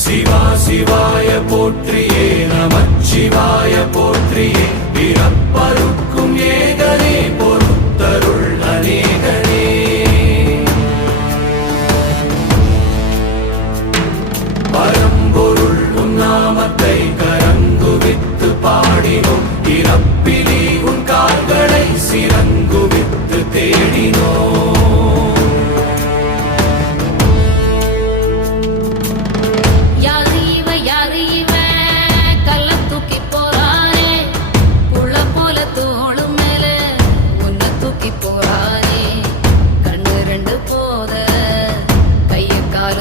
சிவா சிவாய போற்றியே நமச்சிவாய போற்றியே பிறப்பருக்கும் ஏகனே பொறுத்தருள் அநேகனே பரம்பொருள் உன்னாமத்தை கரங்குவித்து பாடினோம் இறப்பிலி உன் கால்களை சிறங்குவித்து தேடினோம் கண்ணு ரெண்டு போத கைய கால